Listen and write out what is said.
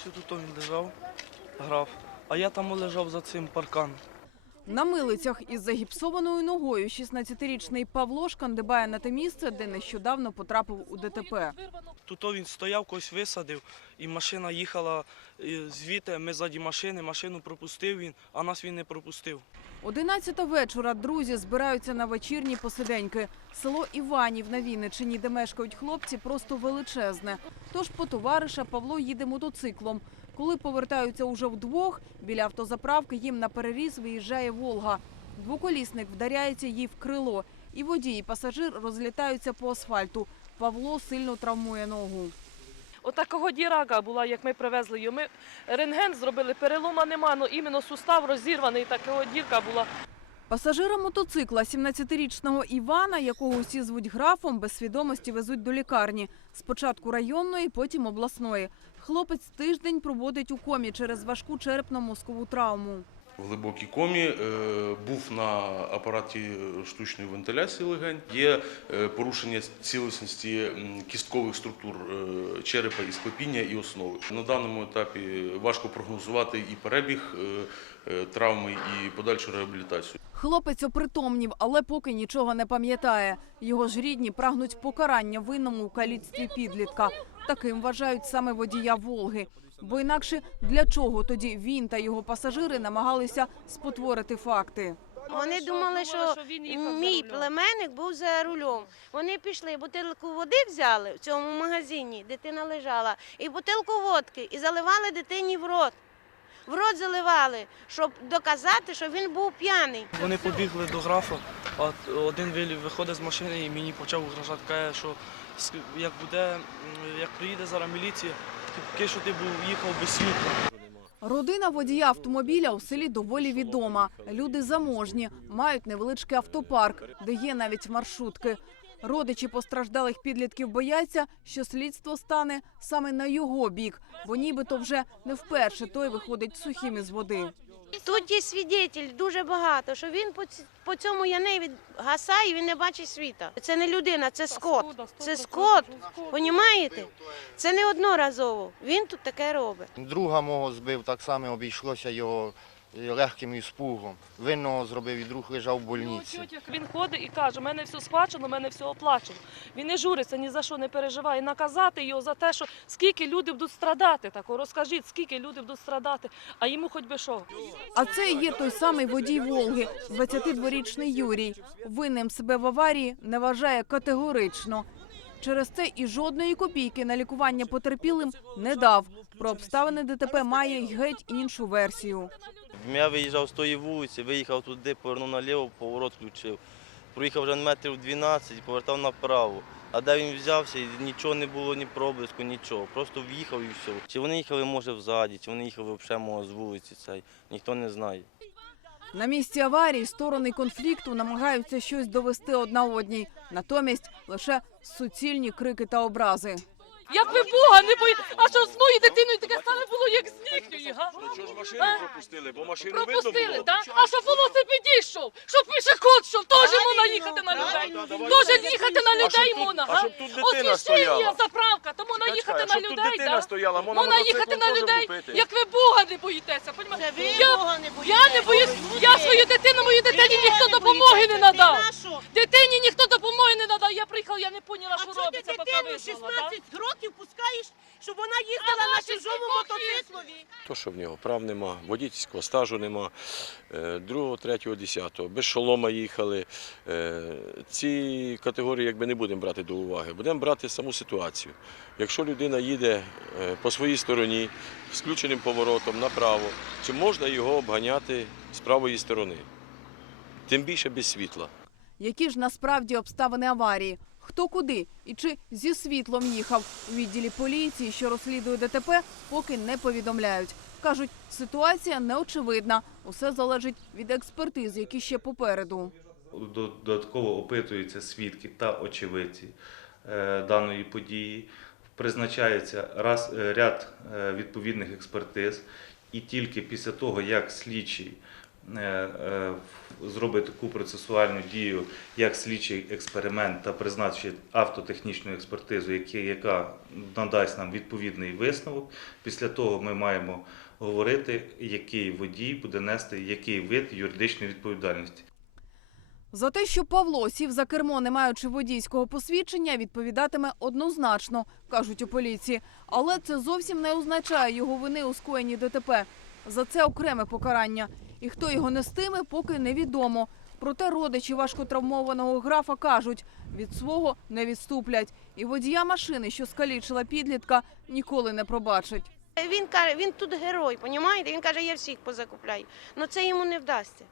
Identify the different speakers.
Speaker 1: Ще тут він лежав, грав. А я там лежав за цим парканом.
Speaker 2: На милицях із загіпсованою ногою 16-річний Павло шкандибає на те місце, де нещодавно потрапив у ДТП.
Speaker 1: Тут він стояв, когось висадив, і машина їхала звідти. Ми ззаді машини, машину пропустив він, а нас він не пропустив.
Speaker 2: 11 вечора друзі збираються на вечірні посиденьки. Село Іванів на Вінничині, де мешкають хлопці, просто величезне. Тож по товариша Павло їде мотоциклом. Коли повертаються уже вдвох, біля автозаправки їм на переріз виїжджає Волга. Двоколісник вдаряється їй в крило, і водій і пасажир розлітаються по асфальту. Павло сильно травмує ногу.
Speaker 3: Отакого дірака була, як ми привезли її. Ми рентген зробили, перелома нема, але іменно сустав розірваний, такого дірка була.
Speaker 2: Пасажира мотоцикла, 17-річного Івана, якого усі звуть графом, без свідомості везуть до лікарні. Спочатку районної, потім обласної. Хлопець тиждень проводить у комі через важку черепно-мозкову травму.
Speaker 4: В глибокій комі е, був на апараті штучної вентиляції легень. Є е, порушення цілісності кісткових структур е, черепа і склепіння і основи. На даному етапі важко прогнозувати і перебіг травми, і подальшу реабілітацію.
Speaker 2: Хлопець опритомнів, але поки нічого не пам'ятає. Його ж рідні прагнуть покарання винному у каліцтві підлітка. Таким вважають саме водія Волги. Бо інакше для чого тоді він та його пасажири намагалися спотворити факти?
Speaker 5: Вони думали, що
Speaker 3: він
Speaker 5: мій племенник був за рулем. Вони пішли, бутилку води взяли в цьому магазині, дитина лежала, і бутилку водки, і заливали дитині в рот. В рот заливали, щоб доказати, що він був п'яний.
Speaker 1: Вони побігли до графа, а один вилів виходить з машини і мені почав угрожати, каже, що як буде, як приїде зараз міліція, тільки що ти був їхав без світла.
Speaker 2: Родина водія автомобіля у селі доволі відома. Люди заможні, мають невеличкий автопарк, де є навіть маршрутки. Родичі постраждалих підлітків бояться, що слідство стане саме на його бік, бо нібито вже не вперше той виходить сухим із води.
Speaker 5: Тут є свідетель дуже багато, що він по, цьому яневі гасає, і він не бачить світа. Це не людина, це скот. Це скот. Понімаєте? Це не одноразово. Він тут таке робить.
Speaker 6: Друга мого збив, так само обійшлося його легким іспугом. Винного зробив і друг лежав в больниці.
Speaker 3: Він ходить і каже, у мене все сплачено, у мене все оплачено. Він не журиться, ні за що не переживає. Наказати його за те, що скільки люди будуть страдати. Тако, розкажіть, скільки люди будуть страдати, а йому хоч би що.
Speaker 2: А це є той самий водій Волги, 22-річний Юрій. Винним себе в аварії не вважає категорично. Через це і жодної копійки на лікування потерпілим не дав. Про обставини ДТП має й геть іншу версію.
Speaker 7: Я виїжджав з тої вулиці, виїхав туди, повернув наліво, поворот включив. Проїхав вже метрів 12 і повертав направо. А де він взявся, нічого не було, ні проблиску, нічого. Просто в'їхав і все. Чи вони їхали, може, взаді, чи вони їхали взагалі з вулиці цей, ніхто не знає.
Speaker 2: На місці аварії сторони конфлікту намагаються щось довести одна одній. Натомість лише суцільні крики та образи.
Speaker 3: Як ви Бога не боїте, а що з моєю дитиною таке саме було, як з їхньої, га?
Speaker 8: Чого ж машину
Speaker 3: А?
Speaker 8: пропустили? Бо машину
Speaker 3: Пропустили,
Speaker 8: видно було.
Speaker 3: так? А що велосипед йшов? Щоб пішоход йшов, теж можна їхати на людей. Теж їхати на людей
Speaker 8: щоб тут-
Speaker 3: можна,
Speaker 8: а
Speaker 3: га?
Speaker 8: щоб тут дитина
Speaker 3: Освіщення,
Speaker 8: стояла?
Speaker 3: заправка, то можна
Speaker 8: Чекай,
Speaker 3: їхати
Speaker 8: а
Speaker 3: на
Speaker 8: щоб тут
Speaker 3: людей,
Speaker 8: дитина
Speaker 3: так?
Speaker 8: стояла, можна
Speaker 3: їхати на
Speaker 8: теж
Speaker 3: людей, як ви Бога не боїтеся, понімаєте?
Speaker 5: Ви
Speaker 3: Я,
Speaker 5: Бога не
Speaker 3: я не боюсь, я свою дитину, моїй дитині ніхто допомоги не надав. Дитині ніхто допомоги не надав. Я не поняла, що робиться, поки визвала. так?
Speaker 5: років пускаєш, щоб вона їздила
Speaker 3: на чужому мотоциклові?
Speaker 8: То, що в нього прав нема, водійського стажу нема, е, другого, третього, десятого, без шолома їхали. Е, Ці категорії якби не будемо брати до уваги, будемо брати саму ситуацію. Якщо людина їде е, по своїй стороні з включеним поворотом направо, чи можна його обганяти з правої сторони? Тим більше без світла.
Speaker 2: Які ж насправді обставини аварії? Хто куди і чи зі світлом їхав у відділі поліції, що розслідує ДТП, поки не повідомляють. Кажуть, ситуація неочевидна. Усе залежить від експертиз, які ще попереду.
Speaker 9: Додатково опитуються свідки та очевидці е, даної події. Призначається раз, е, ряд е, відповідних експертиз, і тільки після того, як слідчий зробить таку процесуальну дію, як слідчий експеримент та призначить автотехнічну експертизу, яка надасть нам відповідний висновок. Після того ми маємо говорити, який водій буде нести який вид юридичної відповідальності.
Speaker 2: За те, що Павло сів за кермо, не маючи водійського посвідчення, відповідатиме однозначно, кажуть у поліції. Але це зовсім не означає його вини у скоєнні ДТП. За це окреме покарання. І хто його нестиме, поки невідомо. Проте родичі важкотравмованого графа кажуть, від свого не відступлять. І водія машини, що скалічила підлітка, ніколи не пробачать.
Speaker 5: Він каже, він тут герой, понімаєте? Він каже, я всіх позакупляю. але це йому не вдасться.